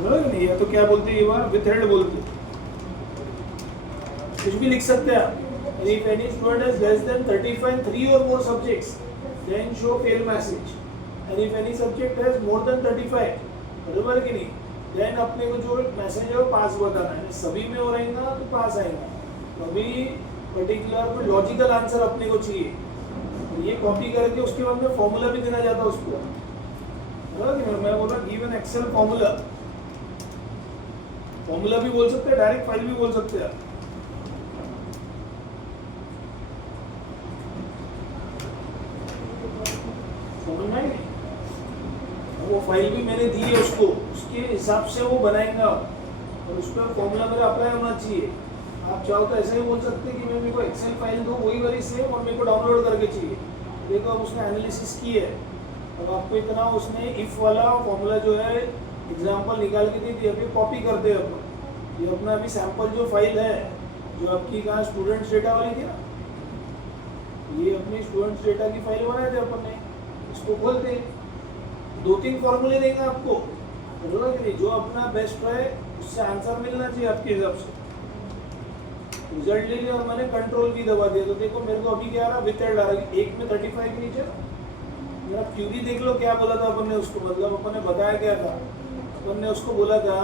बराबर नहीं, या तो क्या बोलते हैं ये बार विथहेल्ड बोलते हैं, कुछ भी लिख सकते हैं आप। If any student has less than 35 3 or more subjects, then show fail message. And if any subject has more than 35, बराबर कि नहीं, then अपने को जो मैसेज है वो पास बताना है। सभी में हो रहेगा तो पास आएगा, कभी पर्टिकुलर कोई लॉजिकल आंसर अपने को चाहिए, ये कॉपी करके उसके बाद में फॉर्मूला भी देना जाता है उसको, बराबर कि नहीं। मैं बोला give an Excel formula, formula भी बोल सकते हैं, डायरेक्ट फाइल भी बोल सकते हैं। वो फाइल भी मैंने दी है उसको, उसके हिसाब से वो बनाएगा और उस पर फॉर्मूला मेरा अप्लाई होना चाहिए। आप चाहो तो ऐसे ही बोल सकते हैं कि मैं मेरे को एक्सेल फाइल दो वही वाली सेम और मेरे को डाउनलोड करके चाहिए। देखो अब उसने एनालिसिस की है, अब आपको इतना उसने इफ वाला फॉर्मूला जो है एग्जाम्पल निकाल के दे दिया, अभी कॉपी करते हैं अपन। ये अपना अभी सैम्पल जो फाइल है जो आपकी कहाँ स्टूडेंट्स डेटा वाली थी ना, ये अपनी स्टूडेंट्स डेटा की फाइल बनाए थे अपन ने, इसको खोलते 2-3 फॉर्मूले देंगे आपको, बराबर कि नहीं, जो अपना बेस्ट है उससे आंसर मिलना चाहिए आपके हिसाब से। रिजल्ट ले लिया और मैंने कंट्रोल की दबा दिया, तो देखो मेरे को अभी क्या आ रहा, विथहेल्ड आ रहा है, एक में 35 के नीचे। मेरा क्यूरी देख लो क्या बोला था अपन ने उसको, मतलब अपन ने बताया क्या था, अपन ने उसको बोला था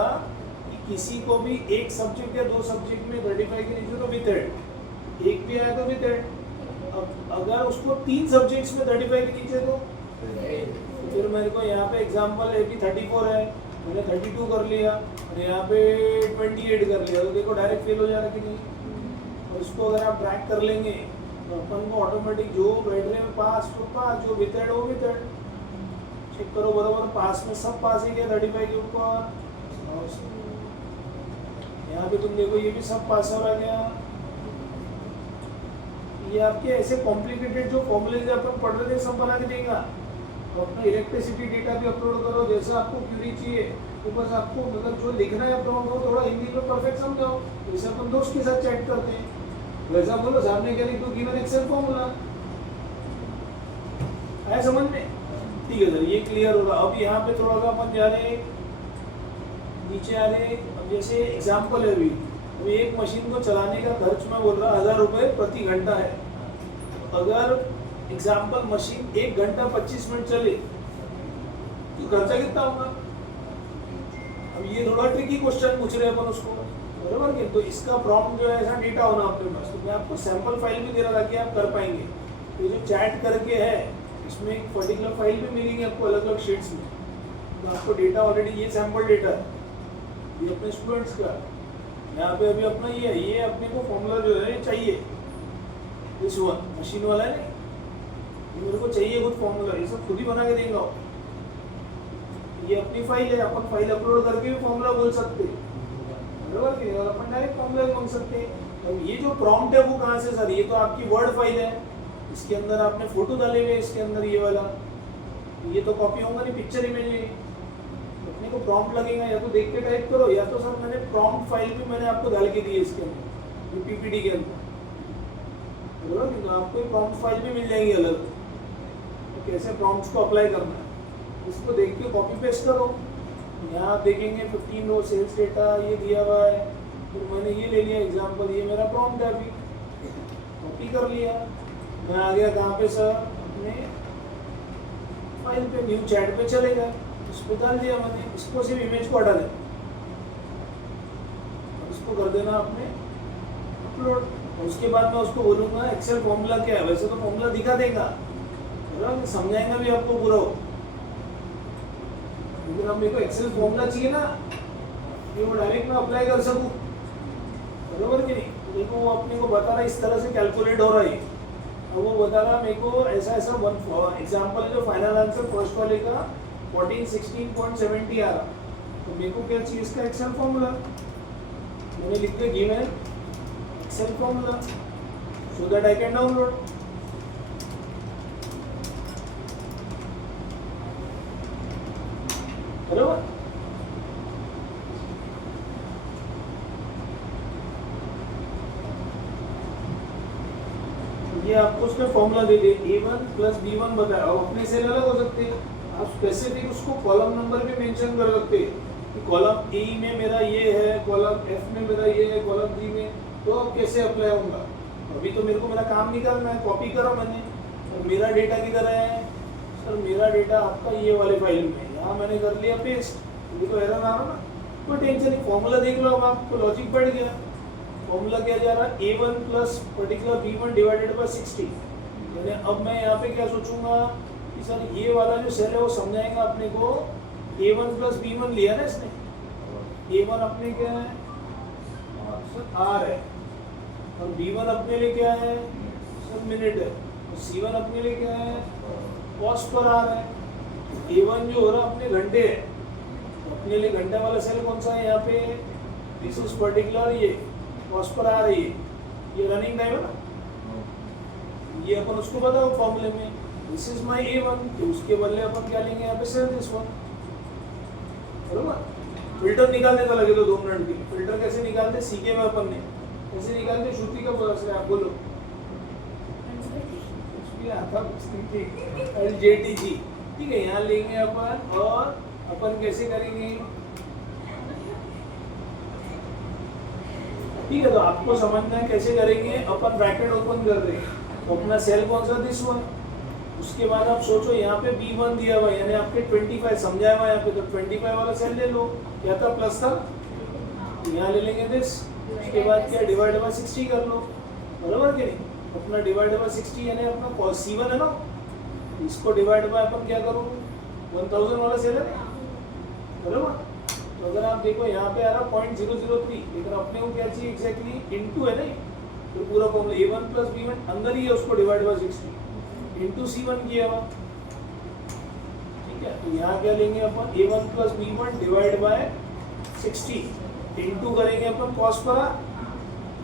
कि किसी को भी एक सब्जेक्ट या 2 सब्जेक्ट में 35 के नीचे तो विथहेल्ड, एक भी आया तो विथहेल्ड। अब अगर उसको 3 सब्जेक्ट्स में 35 के नीचे तो फिर मेरे को यहाँ पे एग्जाम्पल है कि 34 है, मैंने 32 कर लिया और यहाँ पे 28 कर लिया, तो देखो डायरेक्ट फेल हो जा रहा कि नहीं। और इसको अगर आप ट्रैक कर लेंगे तो अपन को ऑटोमेटिक जो बैठ रहे हैं पास तो पास, जो विथहेल्ड वो विथहेल्ड। चेक करो बराबर, पास में सब पास ही गया 35 के ऊपर, यहाँ पे तुम देखो ये भी सब पास हो रहा गया। ये आपके ऐसे कॉम्प्लिकेटेड जो फॉर्मूले अपन पढ़ रहे थे सब बना के देगा। तो अपना इलेक्ट्रिसिटी डेटा भी अपलोड करो, जैसे आपको क्यूरी चाहिए तो बस आपको मतलब जो लिखना है अपलोड करो, थोड़ा हिंदी में परफेक्ट समझाओ, जैसे अपन दोस्त के साथ चैट करते हैं वैसा बोलो, सामने क्या लिख दो गिवन एक्सेल फॉर्मूला, आया समझ में? ठीक है सर, ये क्लियर होगा। अब यहाँ पे थोड़ा सा अपन जा रहे नीचे आ रहे, अब जैसे एग्जाम्पल है अभी एक मशीन को चलाने का खर्च मैं बोल रहा 1000 रुपये प्रति घंटा है। अगर एग्जाम्पल मशीन 1 घंटा 25 मिनट चले तो खर्चा कितना होगा? अब ये थोड़ा ट्रिकी क्वेश्चन पूछ रहे हैं अपन उसको, बराबर कि? तो इसका प्रॉम्प्ट जो है ऐसा डेटा होना अपने पास, तो मैं आपको सैंपल फाइल भी दे रहा था कि आप कर पाएंगे। तो ये जो चैट करके है इसमें एक पर्टिकुलर फाइल भी मिलेंगी आपको अलग अलग शीट्स में, तो आपको डेटा ऑलरेडी ये सैंपल डेटा है ये अपने स्टूडेंट्स का, यहाँ पे अभी अपना ये अपने को फॉर्मूला जो है चाहिए, दिस वन मशीन वाला है नहीं, मेरे को चाहिए कुछ फॉर्मूला, ये सब खुद ही बना के देंगे। ये अपनी फाइल है, अपन फाइल अपलोड करके भी फॉर्मूला बोल सकते हैं, बराबर कि? और अपन डायरेक्ट फॉर्मूला बोल सकते हैं। अब ये जो प्रॉम्प्ट है वो कहाँ से सर? ये तो आपकी वर्ड फाइल है, इसके अंदर आपने फोटो डाले हुए, इसके अंदर ये वाला, ये तो कॉपी होगा नहीं, पिक्चर इमेज है। अपने को प्रॉम्प्ट लगेगा, या तो देख के टाइप करो, या तो सर मैंने प्रॉम्प्ट फाइल भी मैंने आपको डाल के दी है इसके अंदर पीपीटी के अंदर, बराबर कि? तो आपको प्रॉम्प्ट फाइल भी मिल जाएंगी अलग, तो कैसे प्रॉम्प्ट्स को अप्लाई करना है इसको देख के कॉपी पेस्ट करो। यहाँ आप देखेंगे 15 रो सेल्स डेटा ये दिया हुआ है, फिर मैंने ये ले लिया एग्जांपल, ये मेरा प्रॉम्प्ट है, अभी कॉपी कर लिया। मैं आ गया कहाँ पे सर? अपने फाइल पे, न्यू चैट पे चले गए, इस पर डाल दिया मैंने, इसको सिर्फ इमेज को हटा दें, इसको कर देना आपने अपलोड। उसके बाद मैं उसको बोलूँगा एक्सेल फॉर्मूला क्या है, वैसे तो फॉर्मूला दिखा देगा, समझाएंगे भी आपको पूरा, लेकिन अब मेरे को एक्सेल फॉर्मूला चाहिए ना, ये वो डायरेक्ट मैं अप्लाई कर सकूँ, बराबर कि नहीं? तो देखो वो अपने को बता रहा है इस तरह से कैलकुलेट हो रहा है, अब वो बता रहा मेरे को ऐसा ऐसा एग्जाम्पल जो फाइनल आंसर फर्स्ट वाले का 1416.70 आ रहा, तो मेरे को क्या चाहिए इसका एक्सेल फॉर्मूला, मैंने लिख दिया given Excel formula so that I can download. बराबर? ये आपको उसमें फॉर्मूला दे दे A1 प्लस B1 बताया, और अपने सेल अलग हो सकते हैं, आप स्पेसिफिक उसको कॉलम नंबर भी मेंशन कर सकते हैं, कि कॉलम ए में मेरा ये है, कॉलम एफ में मेरा ये है, कॉलम बी में, तो अब कैसे अप्लाई होगा? अभी तो मेरे को मेरा काम निकालना है, कॉपी करा मैंने, और मेरा डेटा किधर है? सर मेरा डेटा आपका ये वाले फाइल में है, यहाँ मैंने कर लिया पेस्ट, ये तो एरर आ रहा ना, कोई टेंशन नहीं, फॉर्मूला देख लो, अब आपको लॉजिक बढ़ गया। फॉर्मूला क्या जा रहा है? A1 plus particular B1 divided by 60। यानी अब मैं यहाँ पे क्या सोचूंगा कि सर ये वाला जो सेल है वो समझाएगा अपने को, A1 प्लस B1 लिया ना इसने, A1 अपने क्या है सर R है, और B1 अपने लिए क्या है सर मिनट है, और C1 अपने लिए क्या है कॉस्ट पर R है। A1 जो हो रहा अपने घंटे है, तो अपने लिए घंटा वाला सेल कौन सा है यहाँ पे? दिस इज पर्टिकुलर ये कॉस्ट पर आ रही है, ये रनिंग टाइम है ना, ये अपन उसको बताओ फॉर्मूले में, दिस इज माय A1, तो उसके बदले अपन क्या लेंगे यहाँ पे सेल दिस वन, बरोबर। फिल्टर निकालने का लगे तो 2 मिनट के लिए, फिल्टर कैसे निकालते सीखे में अपन ने, कैसे निकालते श्रुति का बोला से आप बोलो, LJTG, ठीक है, यहाँ लेंगे अपन, और अपन कैसे करेंगे, ठीक है, तो आपको समझना है कैसे करेंगे। अपन ब्रैकेट ओपन कर रहे हैं, तो अपना सेल कौन सा दिस वन, उसके बाद आप सोचो यहाँ पे B1 दिया हुआ है, यानी आपके 25 समझाया हुआ है यहाँ पे, तो 25 वाला सेल ले लो, क्या था प्लस था, यहाँ ले लेंगे दिस, उसके बाद क्या डिवाइड बाय 60 कर लो, बराबर कि नहीं, अपना डिवाइड बाय 60 यानी अपना C1 है ना, इसको डिवाइड बाय अपन क्या करूँ 1000 वाला सेल है, बराबर। तो अगर आप देखो यहाँ पे आ रहा 0.003, लेकिन अपने को क्या चाहिए एग्जैक्टली इनटू है ना, तो पूरा फॉर्मूला A1 प्लस B1 अंदर ही है, उसको डिवाइड बाय 60 इनटू C1 किया हुआ, ठीक है। तो यहाँ क्या लेंगे अपन A1 plus B1 divide by 60 into करेंगे अपन कॉस पर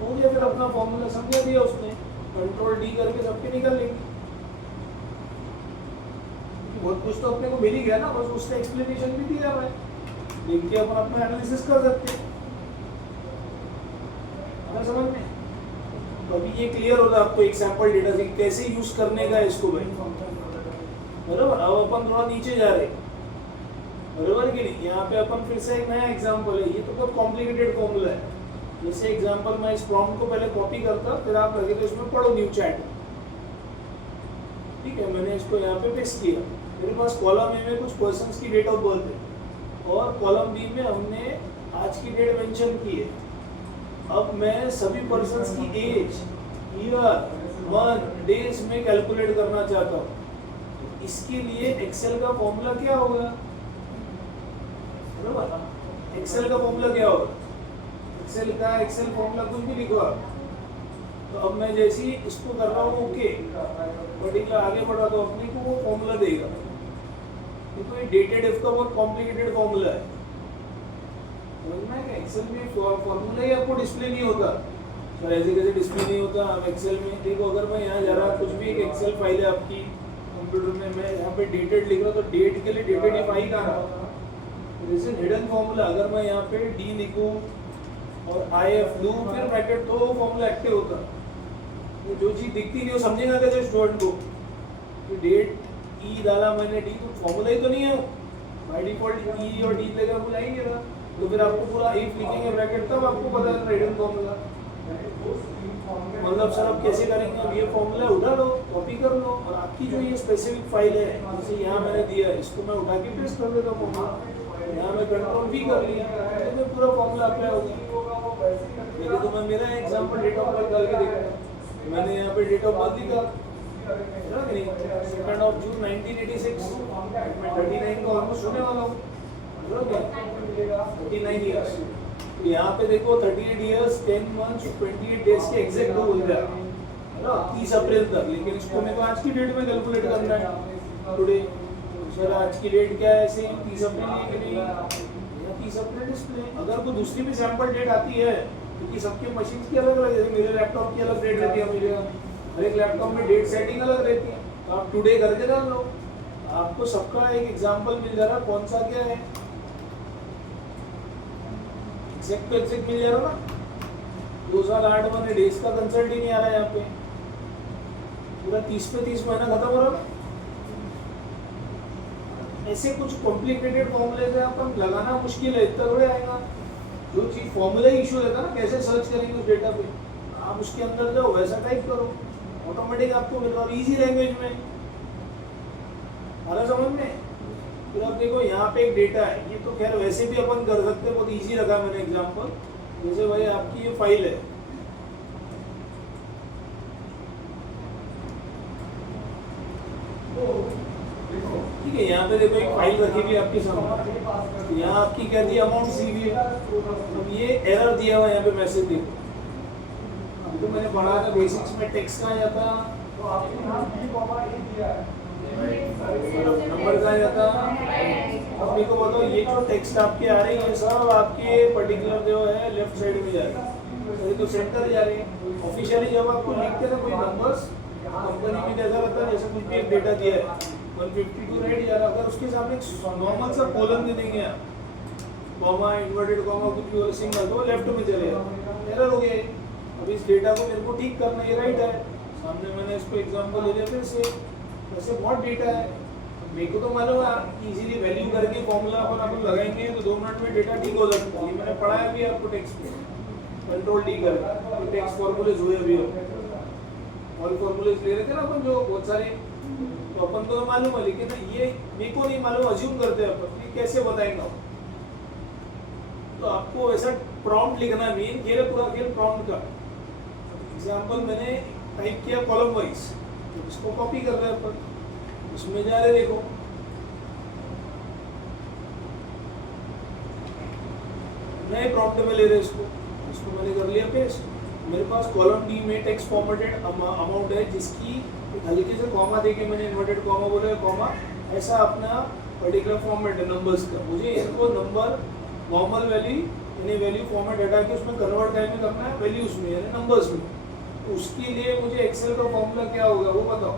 हो गया, फिर अपना फॉर्मूला समझा दिया उसने, कंट्रोल D करके सबके निकल लेंगे, बहुत कुछ तो अपने को मिल ही गया ना, बस उसका एक्सप्लेनेशन भी दिया हुआ है, देख के अपन अपना एनालिसिस कर सकते हैं, समझ में। तो अभी ये क्लियर होगा आपको एक सैंपल डेटा से कैसे यूज करने का है इसको भाई, बराबर। अब अपन थोड़ा नीचे जा रहे, बराबर कि नहीं, यहाँ पे अपन फिर से एक नया एग्जांपल है, ये तो बहुत कॉम्प्लिकेटेड फॉर्मूला है, जैसे एग्जांपल मैं इस प्रॉम्प्ट को पहले कॉपी करता, फिर आप लगे तो इसमें पढ़ो न्यू चैट, ठीक है। मैंने इसको यहाँ पे पेस्ट किया, मेरे पास कॉलम ए में कुछ पर्सन्स की डेट ऑफ बर्थ है, और कॉलम बी में हमने आज की डेट मेंशन की है। अब मैं सभी पर्सन्स की एज, ईयर, मंथ, डेज में कैलकुलेट करना चाहता हूँ, तो इसके लिए एक्सेल का फॉर्मूला क्या होगा, बराबर। एक्सेल का फॉर्मूला क्या होगा, एक्सेल फॉर्मूला कुछ भी लिखो आप, तो अब मैं जैसे ही इसको कर रहा हूँ ओके, पर्टिकुलर आगे बढ़ा तो अपने को वो फॉर्मूला देगा, देखो ये डेटेड इफ का बहुत कॉम्प्लिकेटेड फॉर्मूला है, समझना है कि एक्सेल में फॉर्मूला ही आपको डिस्प्ले नहीं होता, सर ऐसे कैसे डिस्प्ले नहीं होता। अब एक्सेल में देखो, अगर मैं यहाँ जा रहा, कुछ भी एक एक्सेल फाइल है आपकी कंप्यूटर में, मैं यहाँ पे डेटेड लिख रहा, तो डेट के लिए डेटेड इफ आई कहाँ रहा, जैसे हिडन फॉर्मूला, अगर मैं यहाँ पे डी लिखूँ और आई एफ लूँ फिर ब्रैकेट, तो वो फॉर्मूला एक्टिव होता, तो जो चीज़ दिखती नहीं वो समझेगा कैसे स्टूडेंट को कि डेट ई डाला मैंने डी, तो फॉर्मूला ही तो नहीं है, बाय डिफॉल्ट ई और डी लेकर बुलाएंगे ना, तो फिर आपको पूरा इफ लिखेंगे ब्रैकेट, तब आपको पता चल हिडन फॉर्मूला, मतलब सर अब कैसे करेंगे, अब ये फॉर्मूला उठा लो, कॉपी कर लो, और आपकी जो ये स्पेसिफिक फाइल है, जैसे यहाँ मैंने दिया है, इसको मैं उठा के पेस्ट कर देता हूँ फॉर्मूला, यहाँ मैं कंट्रोल भी कर लिया, तो पूरा फॉर्मूला अप्लाई होगा। देखिए तो मैं मेरा एग्जांपल डेट ऑफ बर्थ डाल के देखा, मैंने यहाँ पे डेट ऑफ बर्थ लिखा, 2nd of June 1986, 39 का ऑलमोस्ट होने वाला हूँ, 39 ईयर्स, यहाँ पे देखो 38 ईयर्स 10 मंथ्स 28 डेज के एग्जैक्ट हो गया है ना, 30 अप्रैल तक, लेकिन इसको मेरे को आज की डेट में कैलकुलेट करना है टुडे, सर आज की डेट क्या है, सेम 30 अप्रैल है कि नहीं, 30 अप्रैल डिस्प्ले। अगर कोई दूसरी भी सैंपल डेट आती है, क्योंकि सबके मशीन की अलग अलग, जैसे मेरे लैपटॉप की अलग डेट रहती है, मेरे हर एक लैपटॉप में डेट सेटिंग अलग रहती है, तो आप टुडे करके डाल लो, आपको सबका एक एग्जांपल मिल जा रहा है कौन सा क्या है, एग्जैक्ट तो एग्जैक्ट मिल जा रहा ना, 2008 में डेज का कंसल्ट ही नहीं आ रहा है यहाँ पे, पूरा 30 पे 30 महीना खत्म हो रहा है, ऐसे कुछ कॉम्प्लिकेटेड फॉर्मूले से अपन लगाना मुश्किल है, इतना थोड़े आएगा। जो चीज फॉर्मूला इशू रहता है ना, कैसे सर्च करेंगे उस डेटा पे, आप उसके अंदर जाओ वैसा टाइप करो, ऑटोमेटिक आपको मिल रहा है इजी लैंग्वेज में। आ रहा समझ में? फिर आप देखो यहाँ पे एक डेटा है, ये तो खैर वैसे भी अपन कर सकते हैं, बहुत इजी रखा मैंने एग्जांपल। जैसे भाई आपकी ये फाइल है, ठीक है, यहाँ पे देखो एक फाइल रखी हुई आपके सामने, यहाँ आपकी क्या दी अमाउंट सी हुई है। अब ये एरर दिया हुआ है यहाँ पे मैसेज देखो, अब तो मैंने पढ़ा था बेसिक्स में टेक्स्ट कहाँ जाता, नंबर कहाँ जाता। अब मेरे को बताओ ये जो टेक्स्ट आपके आ रही है सब आपके पर्टिकुलर जो है लेफ्ट साइड में जा रही है, ये तो सेंटर जा रही है। ऑफिशियली जब आपको लिखते हैं कोई नंबर्स कंपनी में जैसा रहता है, जैसे कुछ भी एक डेटा दिया है 152 राइट जा रहा, अगर उसके सामने नॉर्मल सा कॉलम दे देंगे आप, कॉमा इन्वर्टेड कॉमा कुछ भी सिंगल, तो लेफ्ट में चलेगा, एरर हो गया। अब इस डेटा को मेरे को ठीक करना, ये राइट है, सामने मैंने इसको एग्जांपल ले लिया, फिर से वैसे बहुत डेटा है, मेरे को तो मालूम है इजीली वैल्यू करके फॉर्मूला अपन लगाएंगे तो 2 मिनट में डेटा ठीक हो सकता है। ये मैंने पढ़ाया भी आपको टेक्स्ट में, कंट्रोल डी कर टेक्स्ट फॉर्मूलेज हुए अभी, ऑल फॉर्मूलेज ले रहे थे ना अपन जो बहुत सारे, तो अपन को तो मालूम है, लेकिन ये मेरे को नहीं मालूम, अज्यूम करते हैं अपन, ये कैसे बताएंगे। तो आपको ऐसा प्रॉम्प्ट लिखना है, मेन खेल पूरा खेल प्रॉम्प्ट का। एग्जांपल मैंने टाइप किया कॉलम वाइज, तो इसको कॉपी कर रहे हैं अपन, उसमें जा रहे देखो, नए प्रॉम्प्ट में ले रहे इसको मैंने कर लिया पेस्ट। मेरे पास कॉलम डी में टेक्स्ट फॉर्मेटेड अमाउंट है, जिसकी हल्के से कॉमा देके मैंने इन्वर्टेड कॉमा बोला, कॉमा ऐसा अपना पर्टिकुलर फॉर्मेट है नंबर्स का, मुझे इसको नंबर नॉर्मल वैल्यू यानी वैल्यू फॉर्मेट हटा के उसमें कन्वर्ट करना है वैल्यूज में यानी नंबर्स में। तो उसके लिए मुझे एक्सेल का फॉर्मूला क्या होगा वो बताओ।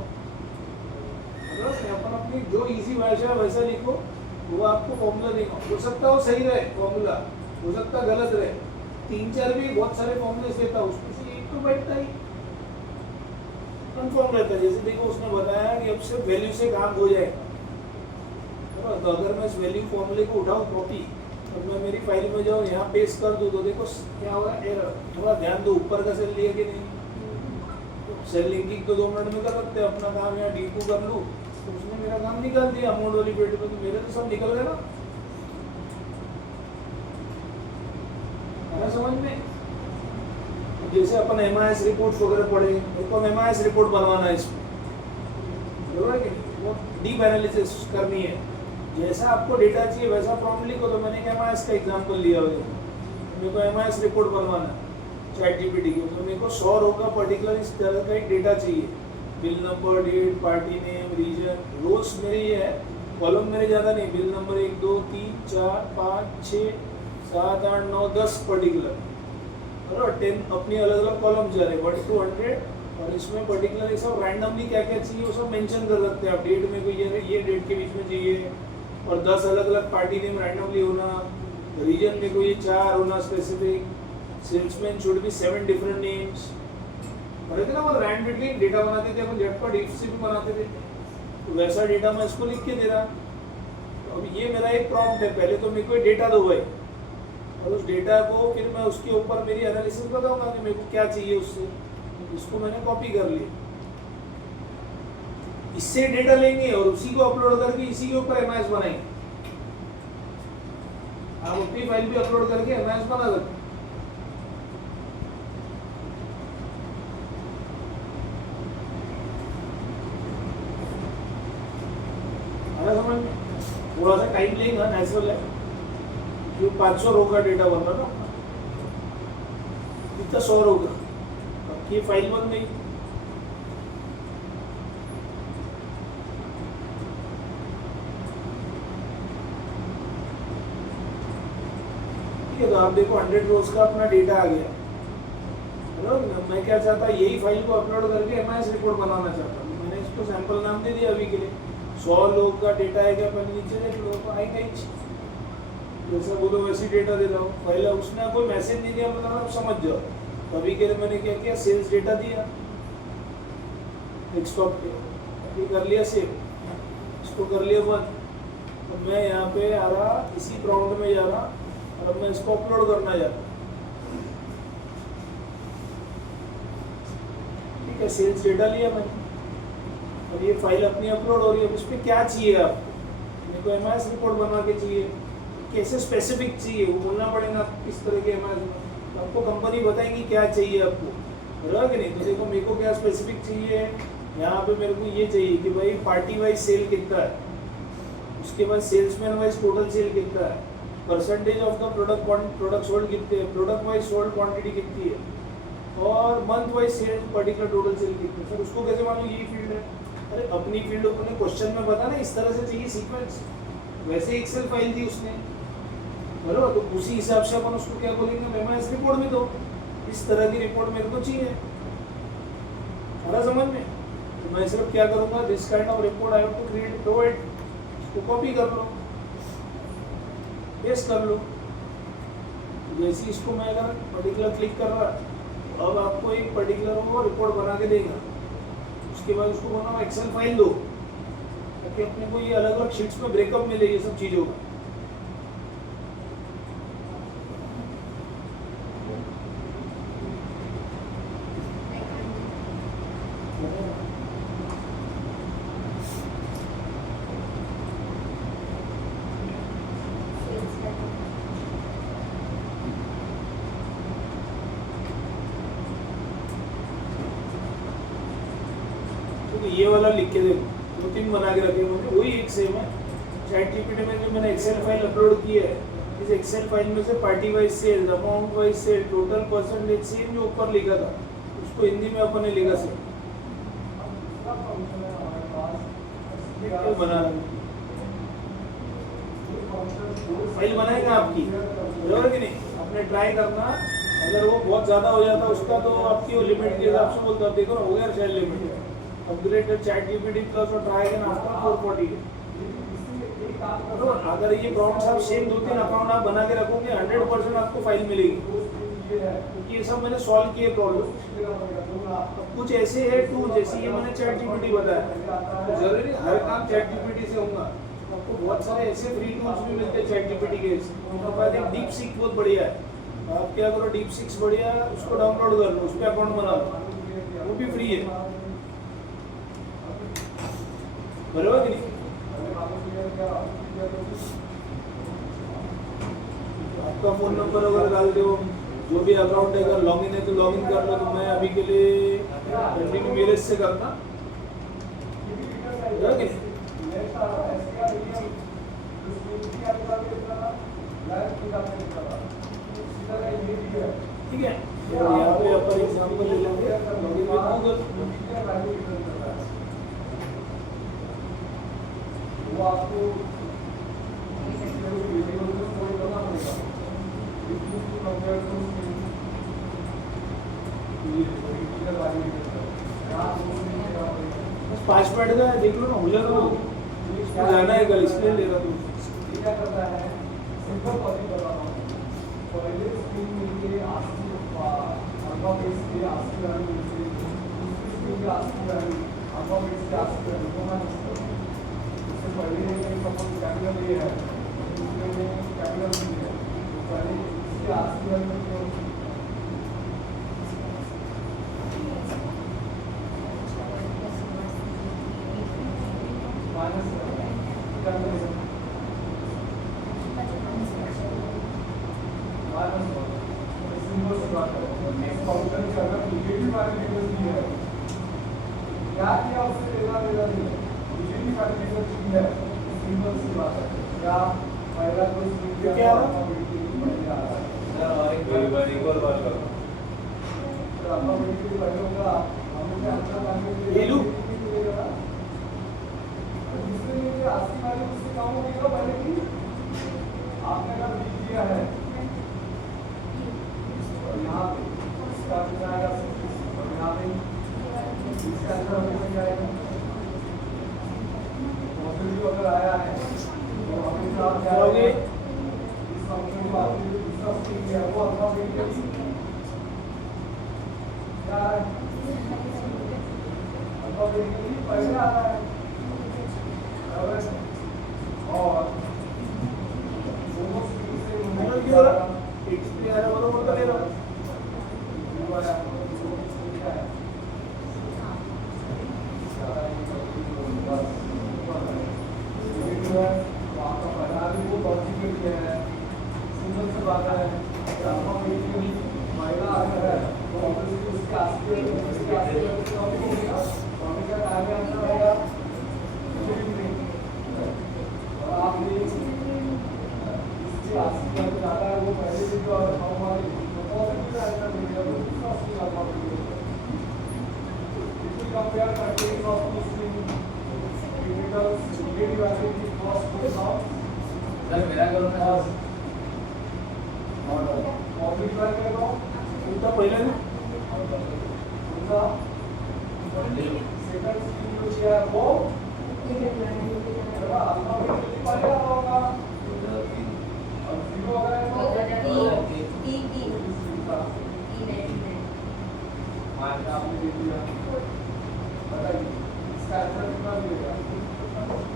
अपन अपनी जो इजी भाषा वैसा लिखो, वो आपको फॉर्मूला देगा, हो सकता है वो सही रहे फॉर्मूला, हो सकता है गलत रहे, 3-4 भी बहुत सारे फॉर्मूले देता है, उसमें से एक तो बैठता ही कन्फर्म रहता है। जैसे देखो उसने बताया कि अब से वैल्यू से काम हो जाएगा, तो अगर मैं इस वैल्यू फॉर्मूले को उठाऊं कॉपी और मैं मेरी फाइल में जाऊँ यहाँ पेस्ट कर दूँ, तो देखो क्या हो रहा है एरर। थोड़ा ध्यान दो, ऊपर का सेल लिया कि नहीं, सेल लिंकिंग तो 2 मिनट में कर सकते हैं, अपना काम यहाँ D2 कर लूँ तो उसने मेरा काम निकाल दिया अमाउंट वाली पेट में, तो मेरे तो सब निकल गए ना, समझ में। जैसे अपन MIS रिपोर्ट वगैरह पढ़ेंगे, तो MIS रिपोर्ट बनवाना है इसमें, वो डीप एनालिसिस करनी है, जैसा आपको डेटा चाहिए वैसा प्रॉम्प्ट लिखो। तो मैंने MIS का एग्जांपल लिया हुआ है, मेरे को MIS रिपोर्ट बनवाना है ChatGPT के, तो मेरे को 100 रो का पर्टिकुलर इस तरह का एक डेटा चाहिए, bill number, date, party name, reason, रोज मेरे ये है, कॉलम मेरे ज़्यादा नहीं, बिल नंबर 1 2 3 4 5 6 7 8 9 10 पर्टिकुलर, और 10 अपनी अलग अलग कॉलम जा रहे 1 to 100, और इसमें पर्टिकुलर ये सब रैंडमली क्या क्या चाहिए वो सब मेंशन कर सकते हैं आप। डेट में कोई ये डेट के बीच में चाहिए, और 10 अलग अलग पार्टी नेम रैंडमली होना, रीजन में कोई 4 होना specific, salesman should be 7 different names. पढ़े थे ना वो रैंडमली डेटा बनाते थे अपन, झटपट इफ से भी बनाते थे, तो वैसा डेटा मैं इसको लिख के दे रहा। तो अब ये मेरा एक प्रॉम्प्ट है, पहले तो मेरे को डेटा दो भाई, और उस डेटा को फिर मैं उसके ऊपर मेरी एनालिसिस बताऊंगा कि मेरे को क्या चाहिए उससे। इसको मैंने कॉपी कर लिया, इससे डेटा लेंगे और उसी को अपलोड करके इसी के ऊपर MIS बनाएंगे। आप अपनी फाइल भी अपलोड करके MIS बना सकते हैं। समझ में थोड़ा सा टाइम लेगा, नेचुरल है, जो 500 रो का डेटा बन रहा ना, इतना 100 रो का, ये फाइल बन गई। ठीक है, तो आप देखो 100 रोज का अपना डेटा आ गया। मैं क्या चाहता, यही फाइल को अपलोड करके MIS रिपोर्ट बनाना चाहता हूँ। मैंने इसको सैंपल नाम दे दिया अभी के लिए। 100 लोग का डेटा है क्या, पहले नीचे देख लो, तो आएगा ही, जैसा बोलो वैसी डेटा दे रहा हूँ। पहले उसने कोई मैसेज नहीं दिया, मतलब आप समझ जाओ। तो अभी के लिए मैंने क्या किया, सेल्स डेटा दिया डेस्कटॉप पे, अभी कर लिया सेव, इसको कर लिया बंद। तो मैं यहाँ पे आ रहा, इसी ग्राउंड में जा रहा और अब मैं इसको अपलोड करना जा रहा। ठीक है, सेल्स डेटा लिया मैंने और ये फाइल अपनी अपलोड हो रही है। अब इस पर क्या चाहिए आपको? मेरे को एमआईएस रिपोर्ट बनवा के चाहिए, कैसे स्पेसिफिक चाहिए वो बोलना पड़ेगा आपको, किस तरह के एमआईएस। आपको कंपनी बताएगी क्या चाहिए आपको, बराबर कि नहीं? तो देखो मेरे को क्या स्पेसिफिक चाहिए, यहाँ पे मेरे को ये चाहिए कि भाई पार्टी वाइज सेल कितना है, उसके बाद सेल्समैन वाइज टोटल सेल कितना है, percentage of the product sold कितने है, प्रोडक्ट वाइज सोल्ड क्वांटिटी कितनी है, और month wise sale particular total sale कितनी है। सर उसको कैसे मालूम? यही फील्ड है। अरे अपनी फील्ड अपने क्वेश्चन में बता ना, इस तरह से चाहिए सीक्वेंस। वैसे एक्सेल फाइल दी उसने, बराबर, तो उसी हिसाब से अपन उसको क्या बोलेंगे, एमआईएस रिपोर्ट में दो, इस तरह की रिपोर्ट मेरे को चाहिए। थोड़ा समझ में? तो मैं सिर्फ क्या करूंगा, this kind of report I have to create, provide, इसको कॉपी कर लो, पेस्ट कर लो। जैसे इसको मैं अगर पर्टिकुलर क्लिक कर रहा, तो अब आपको एक पर्टिकुलर वो रिपोर्ट बना के देगा। उसके बाद उसको बनाओ, एक्सेल फाइल दो, ताकि अपने को ये अलग अलग शीट्स में ब्रेकअप मिले ये सब चीज़ों का। ये वाला लिख के देखो, 2-3 बना के रखे मैंने, वही एक सेम है। चैट जीपीटी में जो मैंने एक्सेल फाइल अपलोड की है, इस एक्सेल फाइल में से party wise sale, amount wise sale, total percentage, same जो ऊपर लिखा था उसको हिंदी में अपन ने लिखा सेम बना रहा। फाइल बनाएगा आपकी, बराबर कि नहीं? आपने ट्राई करना, अगर वो बहुत ज़्यादा हो जाता उसका तो आपकी वो लिमिट के हिसाब से बोलता, देखो हो गया शायद limit, upgrade chat GPT plus और ट्राई अगेन आफ्टर 440। तो अगर ये प्रॉब्लम्स आप सेम 2-3 अकाउंट आप बना के रखोगे, 100% आपको फाइल मिलेगी, क्योंकि ये सब मैंने सॉल्व किए प्रॉब्लम। अब कुछ ऐसे है टूल, जैसे ये मैंने चैट जीपीटी बताया, तो जरूरी हर काम चैट जीपीटी से होगा। आपको बहुत सारे ऐसे फ्री टूल्स भी मिलते हैं चैट जीपीटी के। उनके बाद एक डीप सीक बहुत बढ़िया है, आप क्या करो, डीप सीक्स बढ़िया, उसको डाउनलोड कर लो, उस पर अकाउंट बना लो, वो भी फ्री है, बराबर कि नहीं? आपका फोन नंबर अगर डाल दो, जो भी अकाउंट है, अगर लॉगिन है तो लॉगिन कर लो। तो मैं अभी के लिए कंटिन्यू मेरे से करना, ठीक है? तो यहाँ पे अपन एग्जाम्पल ले लेंगे, लॉगिन विद गूगल। वो आपको बस 5 मिनट का देख लो ना, हो जाएगा। वो जाना है कल, इसलिए ले रहा हूँ। क्या करता है, सिंपल कॉपी कर रहा हूँ, पहले स्क्रीन मिलके आस्की अल्फाबेट्स के आस्की वैल्यू से, दूसरी स्क्रीन के आस्की वैल्यू, अल्फाबेट्स के आस्की वैल्यू को मैं इससे पहले अपन कैपिटल ए है, दूसरे में कैपिटल बी है, तो पहले इसके आस्की वैल्यू को माइनस सिंबल से बात करें, नेक्स्ट काउंटर के अगर नेगेटिव पैरामीटर्स भी है, क्या किया उससे लेना देना नहीं है, नेगेटिव पैरामीटर्स भी है, सिंबल से बात करें, क्या पहला कोई सिंबल क्या एक और बात करो, तो आपका बिल्कुल पहले होगा, हमने आंसर मांगे ये लू आस्की वैल्यू उससे कम होगी पहले की आपने अगर लिख दिया है, और यहाँ पे इसका जाएगा, और यहाँ पे इसका आंसर हो जाएगा। पॉजिटिव अगर आया है तो हमें साथ क्या होगी, इस फंक्शन को आपने जो दूसरा स्ट्रिंग है वो अल्फाबेटिकली क्या है, अल्फाबेटिकली पहले आ रहा है, और हो रहा, 83 आ रहा, बराबर का दे रहा। उनका पहले ना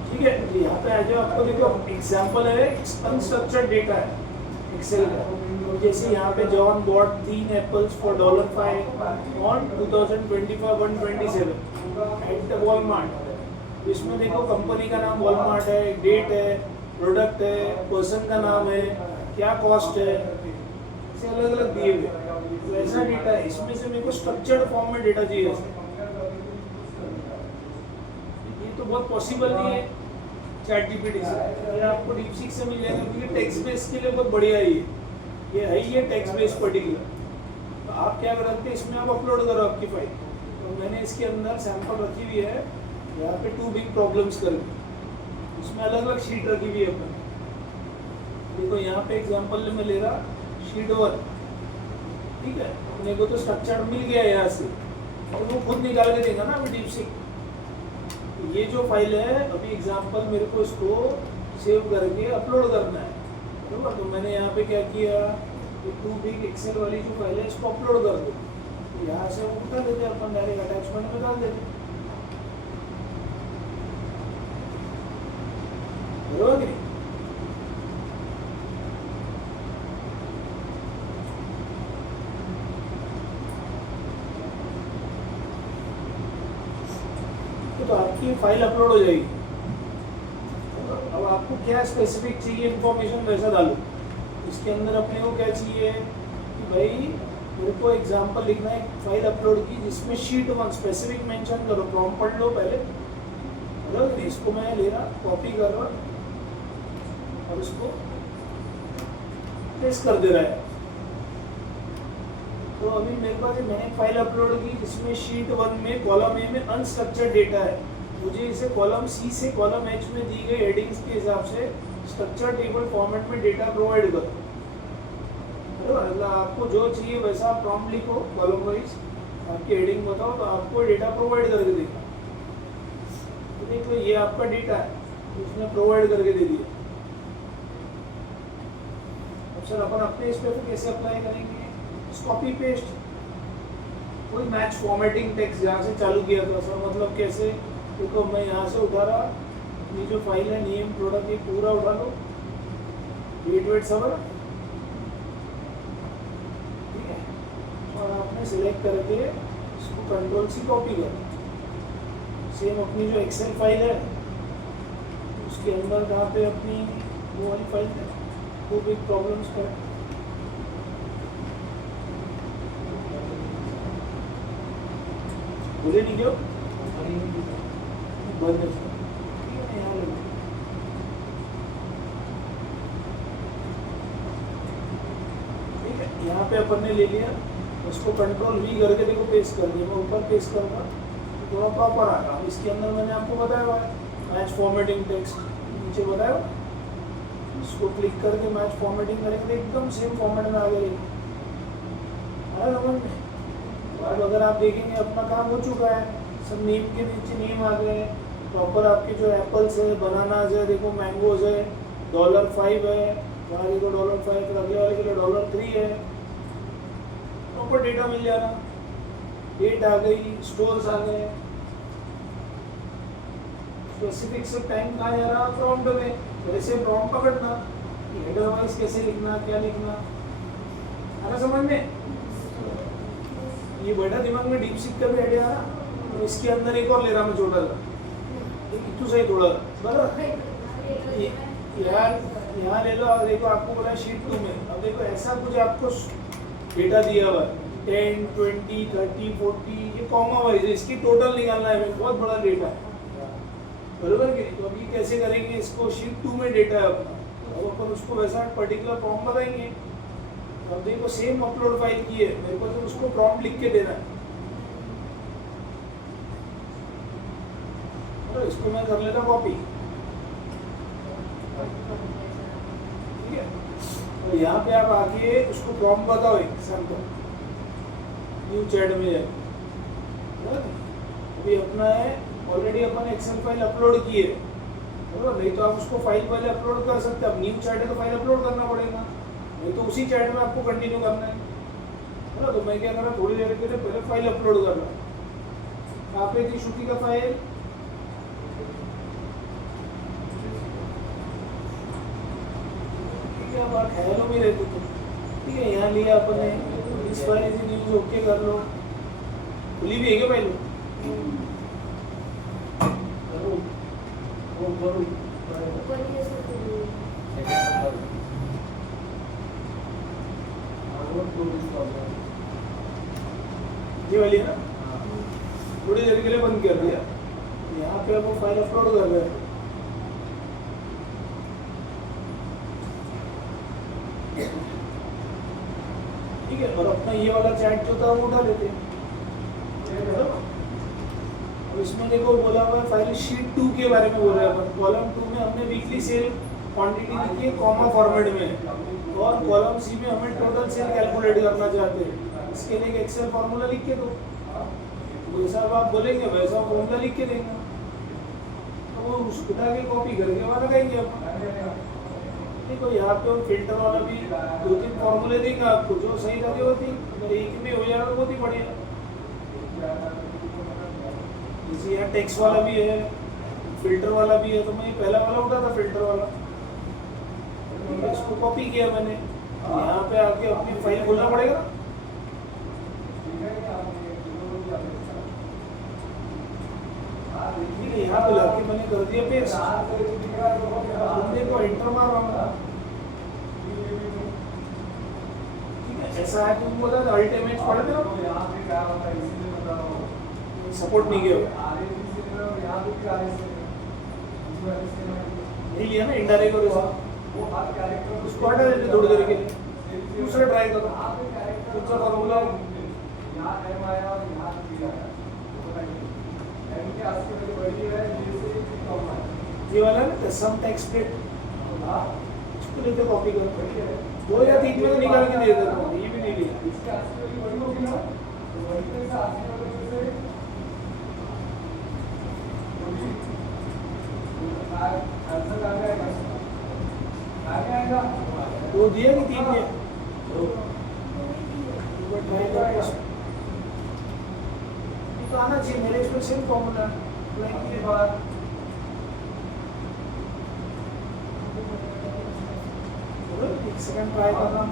ठीक है। यहाँ पे आ जाओ, आपको देखो एग्जांपल है, अनस्ट्रक्चर्ड डेटा है एक्सेल का। जैसे यहाँ पे John bought 3 apples for $5 on 2025-127 at the Walmart. इसमें देखो कंपनी का नाम वॉलमार्ट है, डेट है, प्रोडक्ट है, पर्सन का नाम है, क्या कॉस्ट है, इसे अलग अलग दिए हुए। तो ऐसा डेटा है, इसमें से मेरे को स्ट्रक्चर्ड फॉर्म में डेटा चाहिए। ये तो बहुत पॉसिबल नहीं है चैट जीपीटी से, ये आपको डीपसीक से मिल जाएगा, क्योंकि टेक्स्ट बेस के लिए बहुत बढ़िया है ये है ही है टेक्स्ट बेस पर्टिकुलर। तो आप क्या करते हैं, इसमें आप अपलोड करो आपकी फाइल। तो मैंने इसके अंदर सैंपल रखी हुई है, यहाँ पे 2 बिग प्रॉब्लम्स करके, इसमें अलग अलग शीट रखी हुई है अपन। देखो यहाँ पे एग्जांपल में ले रहा शीट 1, ठीक है। अपने को तो स्ट्रक्चर मिल गया है यहाँ से, तो वो खुद निकाल के देगा ना अभी डीपसीक। ये जो फाइल है अभी एग्जांपल, मेरे को इसको सेव करके अपलोड करना है, बराबर। तो मैंने यहाँ पे क्या किया, ये 2 बिग एक्सेल वाली जो फाइल है इसको अपलोड कर दो। तो यहाँ से वो उठा देते हैं अपन, डायरेक्ट अटैचमेंट में डाल देते, बराबर नहीं। तो आपकी फाइल अपलोड हो जाएगी। अब आपको क्या स्पेसिफिक चाहिए इंफॉर्मेशन, वैसा डालो। इसके अंदर अपने को क्या चाहिए कि भाई मेरे को एग्जांपल लिखना है, फाइल अपलोड की जिसमें शीट 1 स्पेसिफिक मेंशन करो, प्रॉम्प्ट पढ़ लो पहले, मतलब इसको मैं ले रहा, कॉपी कर रहा और इसको पेस्ट कर दे रहा है। तो अभी मेरे पास मैंने एक फाइल अपलोड की जिसमें शीट 1 में कॉलम ए में अनस्ट्रक्चर्ड डेटा है। मुझे इसे कॉलम सी से कॉलम एच में दी गई हेडिंग्स के हिसाब से स्ट्रक्चर टेबल फॉर्मेट में डेटा प्रोवाइड करो। मतलब आपको जो चाहिए वैसा प्रॉम्प्ट लिखो, कॉलम वाइज आपकी हेडिंग बताओ, तो आपको डेटा प्रोवाइड करके देगा। तो देखो ये आपका डेटा है, उसने प्रोवाइड करके दे दिया। अब सर अपन अपने इस पे कैसे अप्लाई करेंगे, कॉपी पेस्ट, कोई मैच फॉर्मेटिंग टेक्स्ट जहाँ से चालू किया था सर, मतलब कैसे, देखो मैं यहाँ से उठा रहा, ये जो फाइल है नेम प्रोडक्ट, ये पूरा उठा लो, डेट वेट सब, ठीक है। और आपने सिलेक्ट करके इसको कंट्रोल-C कॉपी करो। सेम अपनी जो एक्सेल फाइल है उसके अंदर जहाँ पे अपनी वो वाली फाइल है, वो बिग प्रॉब्लम्स कर मुझे नहीं क्यों बंद है, ठीक है। यहाँ पे अपन ने ले लिया, उसको कंट्रोल-V करके देखो पेस्ट कर दिया। मैं ऊपर पेस्ट करूँगा तो थोड़ा प्रॉपर आ रहा। इसके अंदर मैंने आपको बताया हुआ है मैच फॉर्मेटिंग टेक्स्ट, नीचे बताया, इसको क्लिक करके मैच फॉर्मेटिंग करेंगे एकदम सेम फॉर्मेट में आ गया। अब अगर आप देखेंगे अपना काम हो चुका है, सब नेम के नीचे नेम आ गए, प्रॉपर आपके जो एप्पल्स है, बनानाज है, देखो मैंगोज है, $5 है, वहाँ देखो $5, फिर अगले वाले के लिए $3 है, प्रॉपर डेटा मिल जाना। डेट आ गई, स्टोर्स आ गए, स्पेसिफिक से टाइम कहाँ जा रहा, प्रॉम्प्ट में, वैसे प्रॉम्प्ट पकड़ना, हेडर वाइज कैसे लिखना, क्या लिखना, आना समझ में? ये बैठा दिमाग में, डीप सीक का भी आइडिया आ रहा। तो इसके अंदर एक और ले रहा मैं छोटा सा, इतू सही थोड़ा बराबर। यहाँ ले लो, और देखो आपको बोला शीट 2 में, अब देखो ऐसा कुछ आपको डेटा दिया हुआ 10, 20, 30, 40, ये कॉमा वाइज है, इसकी टोटल निकालना है, बहुत बड़ा डेटा है बराबर के। तो अभी कैसे करेंगे इसको, शीट 2 में डेटा है अपना, अब अपन उसको वैसा पर्टिकुलर प्रॉम्प्ट बताएंगे। तो अब देखो सेम अपलोड फाइल की है, मेरे को तो उसको प्रॉम्प्ट लिख के देना है, तो इसको मैं कर लेता कॉपी, ठीक है। और यहाँ पे आप आके उसको प्रॉम्प्ट बताओ एक सैम्पल, न्यू चैट में है, अभी अपना है ऑलरेडी, अपन एक्सेल फाइल अपलोड की है बराबर। नहीं तो आप उसको फाइल पहले अपलोड कर सकते हैं, अब न्यू चैट है तो फाइल अपलोड करना पड़ेगा, नहीं तो उसी चैट में आपको कंटिन्यू करना है ना। तो मैं क्या कर रहा, थोड़ी देर के लिए पहले फाइल अपलोड कर रहा। कहाँ पे थी श्रुति का फाइल, आप ख्यालों में रहते थे, ठीक है। यहाँ लिया अपन ने, इस फाइल इज न्यूज ओके कर लो, खुली भी है क्या फाइल, ये वाली है ना, थोड़ी देर के लिए बंद कर दिया। यहाँ पे अब फाइल अपलोड कर रहे हैं, ठीक है। और अपना ये वाला चैट जो था वो उठा लेते हैं। अब इसमें देखो बोला हुआ है फाइल शीट 2 के बारे में बोल रहे हैं अपन, कॉलम 2 में हमने वीकली सेल क्वांटिटी लिखी है कॉमा फॉर्मेट में, और कॉलम सी में हमें टोटल सेल कैलकुलेट करना चाहते हैं, इसके लिए एक एक्सेल फार्मूला लिख के दो, जैसा आप बोलेंगे वैसा फार्मूला लिख के देंगे, तो वो उठा के कॉपी करके वहाँ लगाएंगे अपन। देखो यहाँ पे फिल्टर वाला भी 2-3 फॉर्मूले देंगे आपको, जो सही लगे होती, अगर एक में हो जाएगा तो बहुत ही बढ़िया। जैसे यहाँ टेक्स्ट वाला भी है, फिल्टर वाला भी है, तो मैं पहला वाला उठा था फिल्टर वाला, इसको कॉपी किया मैंने, यहाँ पे आके अपनी फाइल खोलना पड़ेगा, यहाँ पे लाके मैंने कर दिया पेस्ट, बंदे को एंटर मार रहा हूँ, ठीक है। ऐसा है तुम बोला था अल्टीमेट पढ़ दो, सपोर्ट नहीं किया, नहीं लिया ना इनडायरेक्ट, और उसको हटा देते थोड़ी देर के लिए, दूसरा ट्राई करो, दूसरा फॉर्मूला ये वाला ना सम टेक्स्ट स्प्लिट, इसको लेते कॉपी करो, 2 या 3 में तो निकाल के दे देता हूँ, ये भी नहीं लिया। वो दिया कि 3 दिया, तो आना चाहिए मेरे इसमें सेम फॉर्मूला, एक सेकंड ट्राई करना,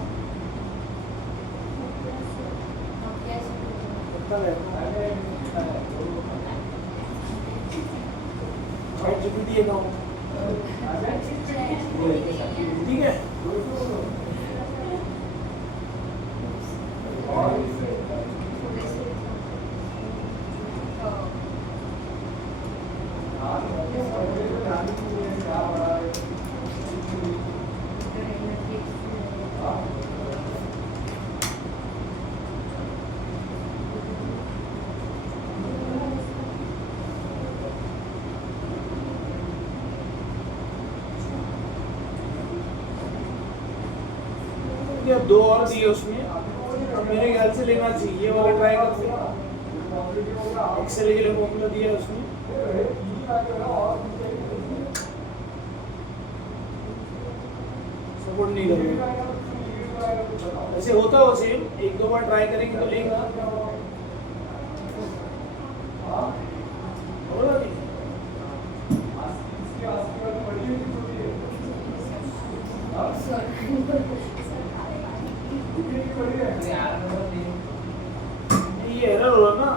चैट जीपीटी अकाउंट, ठीक है। अब 2 और दिए उसमें, मेरे ख्याल से लेना चाहिए, ये वाला ट्राई करते हैं, एक्सेल के लिए फॉर्मूला दिया है उसमें, सपोर्ट नहीं करेगा, ऐसे होता हो सेम, 1-2 बार ट्राई करेंगे तो लेगा, ये एरर हो रहा ना,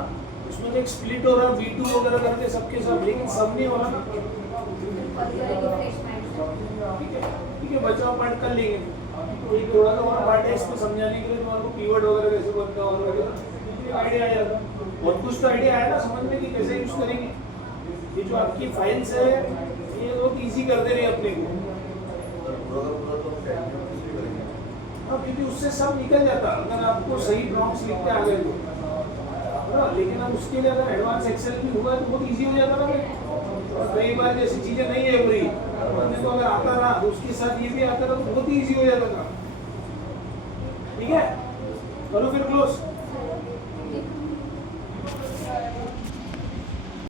उसमें तो एक स्प्लिट हो रहा, V2 वगैरह करके सबके सब, लेकिन सब नहीं हो रहा ना। ठीक है, बचा पार्ट कर लेंगे। तो एक थोड़ा सा और पार्ट है इसको समझाने के लिए, तुम्हारे को कीवर्ड वगैरह कैसे बनता है और आइडिया आ जाता। बहुत कुछ तो आइडिया आया ना समझ में कि कैसे यूज करेंगे। ये जो आपकी फाइल्स है ये बहुत इजी कर दे रही है अपने को। हाँ, क्योंकि उससे सब निकल जाता अगर आपको सही प्रॉम्प्ट्स लिखते आ गए तो, लेकिन अब उसके लिए अगर एडवांस एक्सेल भी होगा तो बहुत इजी हो जाता ना भाई। और कई बार जैसी चीजें नहीं है पूरी अपने को अगर आता रहा तो उसके साथ ये भी आता रहा तो बहुत ही इजी हो जाता था। ठीक है, करो फिर क्लोज।